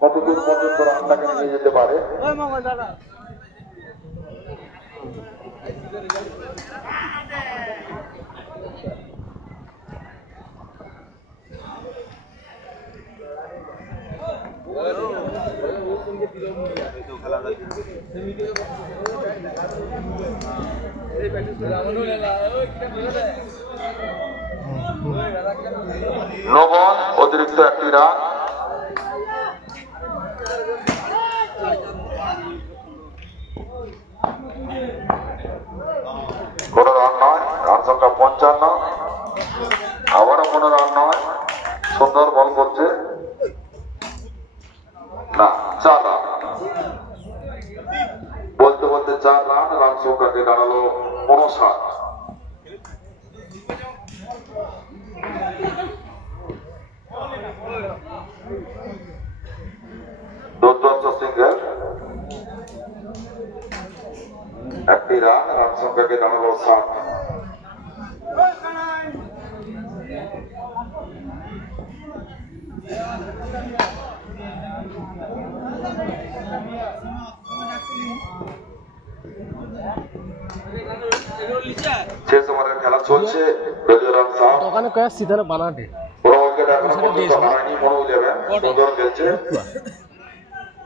কতদূর পর্যন্ত রাস্তাকে নিয়ে যেতে পারে। নবন অতিরিক্ত একটি রান। কোনো রান নয়, রান সংখ্যা 55। আবারও কোনো রান নয়, সুন্দর বল করছে না, 4 রান। বলতে বলতে 4 রান, রান সংখ্যাকে দাঁড়ালো 59। দুর্দান্ত সিঙ্গেল, একটি রান, রান সংখ্যাকে দাঁড়ালো 7। শেষ ওভারের খেলা চলছে। দলীয় রান সাফ। দোকানে কয়েক সিধানে বানাটে পুরো উইকেট এখনো পর্যন্ত হারায়নি মনো 11। সুন্দর খেলছে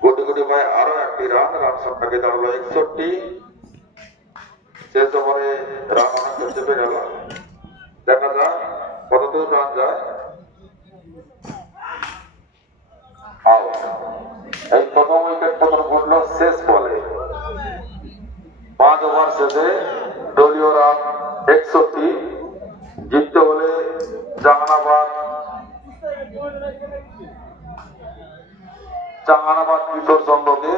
গুটি গুটি ভাই। আরো একটি রান, রান সংখ্যাকে দাঁড়ালো 61। শেষ ওভারে রান অনেকটা চেপে গেল। দেখা যাক কতদূর রান যায়। এই প্রথম উইকেট পতন ঘটল শেষ বলে। 5 ওভার শেষে দলীয় রান 61। জিততে হলে জাহানাবাদ কিশোর সংঘকে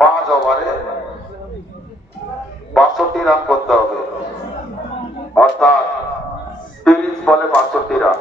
5 ওভারে 62 রান করতে হবে, অর্থাৎ 30 বলে 62 রান।